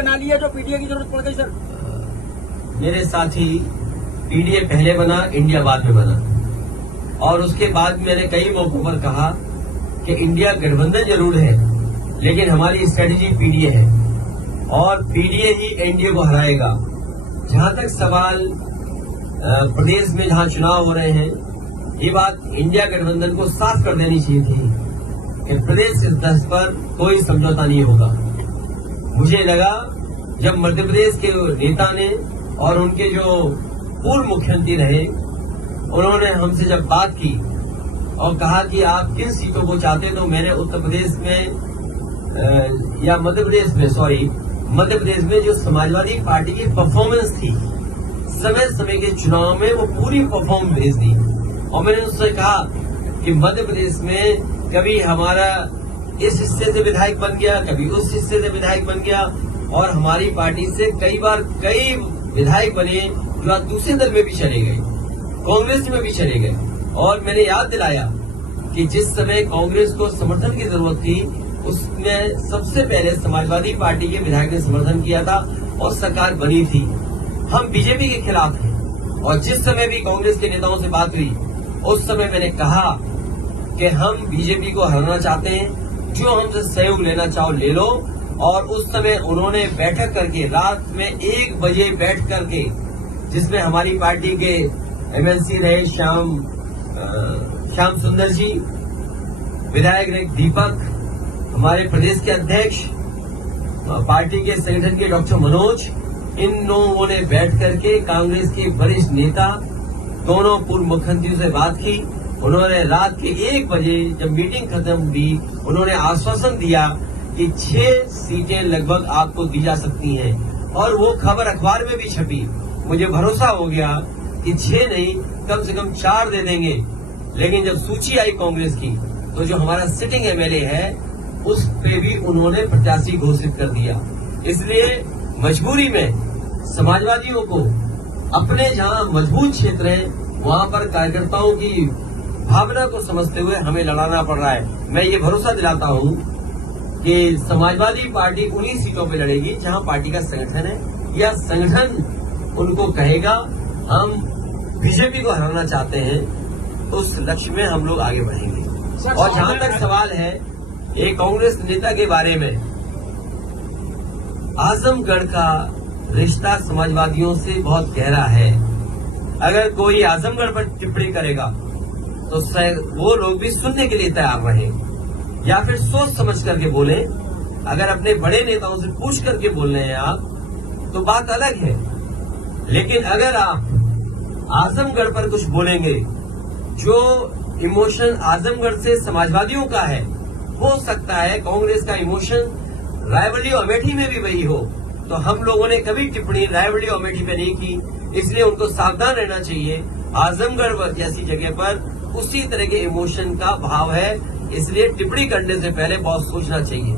बना ली है जो पीडीए की जरूरत पड़ गई सर? मेरे साथी, पीडीए पहले बना, इंडिया बाद में बना, और उसके बाद मैंने कई मौकों पर कहा कि इंडिया गठबंधन जरूर है, लेकिन हमारी स्ट्रेटेजी पीडीए है और पीडीए ही एनडीए को हराएगा। जहां तक सवाल प्रदेश में जहां चुनाव हो रहे हैं, ये बात इंडिया गठबंधन को साफ कर देनी चाहिए थी कि प्रदेश इस दस पर कोई समझौता नहीं होगा। मुझे लगा जब मध्य प्रदेश के नेता ने और उनके जो पूर्व मुख्यमंत्री रहे, उन्होंने हमसे जब बात की और कहा कि आप किन सीटों को चाहते हैं, तो मैंने उत्तर प्रदेश में या मध्य प्रदेश में जो समाजवादी पार्टी की परफॉर्मेंस थी समय समय के चुनाव में, वो पूरी परफॉर्मेंस भेज दी। और मैंने उससे कहा कि मध्य प्रदेश में कभी हमारा इस हिस्से से विधायक बन गया, कभी उस हिस्से से विधायक बन गया, और हमारी पार्टी से कई बार कई विधायक बने जो आज दूसरे दल में भी चले गए, कांग्रेस में भी चले गए। और मैंने याद दिलाया कि जिस समय कांग्रेस को समर्थन की जरूरत थी, उसमें सबसे पहले समाजवादी पार्टी के विधायक ने समर्थन किया था और सरकार बनी थी। हम बीजेपी के खिलाफ हैं, और जिस समय भी कांग्रेस के नेताओं से बात हुई, उस समय मैंने कहा कि हम बीजेपी को हराना चाहते हैं, जो हमसे सहयोग लेना चाहो ले लो। और उस समय उन्होंने बैठक करके रात में 1 बजे बैठ करके, जिसमें हमारी पार्टी के एमएलसी रहे श्याम सुंदर जी, विधायक रहे दीपक, हमारे प्रदेश के अध्यक्ष, पार्टी के संगठन के डॉक्टर मनोज, इन लोगों ने बैठ करके कांग्रेस के वरिष्ठ नेता, दोनों पूर्व मुख्यमंत्रियों से बात की। उन्होंने रात के 1 बजे जब मीटिंग खत्म हुई, उन्होंने आश्वासन दिया कि 6 सीटें लगभग आपको दी जा सकती हैं, और वो खबर अखबार में भी छपी। मुझे भरोसा हो गया कि 6 नहीं, कम से कम 4 दे देंगे। लेकिन जब सूची आई कांग्रेस की, तो जो हमारा सिटिंग एमएलए है, उस पे भी उन्होंने प्रत्याशी घोषित कर दिया। इसलिए मजबूरी में समाजवादियों को अपने जहां मजबूत क्षेत्र है, वहां पर कार्यकर्ताओं की भावना को समझते हुए हमें लड़ाना पड़ रहा है। मैं ये भरोसा दिलाता हूं कि समाजवादी पार्टी उन्हीं सीटों पर लड़ेगी जहां पार्टी का संगठन है, या संगठन उनको कहेगा हम बीजेपी को हराना चाहते हैं, तो उस लक्ष्य में हम लोग आगे बढ़ेंगे। और जहां तक सवाल है एक कांग्रेस नेता के बारे में, आजमगढ़ का रिश्ता समाजवादियों से बहुत गहरा है। अगर कोई आजमगढ़ पर टिप्पणी करेगा तो वो लोग भी सुनने के लिए तैयार रहे, या फिर सोच समझ करके बोले। अगर अपने बड़े नेताओं से पूछ करके बोल रहे हैं आप, तो बात अलग है। लेकिन अगर आप आजमगढ़ पर कुछ बोलेंगे, जो इमोशन आजमगढ़ से समाजवादियों का है, हो सकता है कांग्रेस का इमोशन रायबरेली और अमेठी में भी वही हो। तो हम लोगों ने कभी टिप्पणी रायबरेली और अमेठी पे नहीं की, इसलिए उनको सावधान रहना चाहिए। आजमगढ़ जैसी जगह पर उसी तरह के इमोशन का भाव है, इसलिए टिप्पणी करने से पहले बहुत सोचना चाहिए।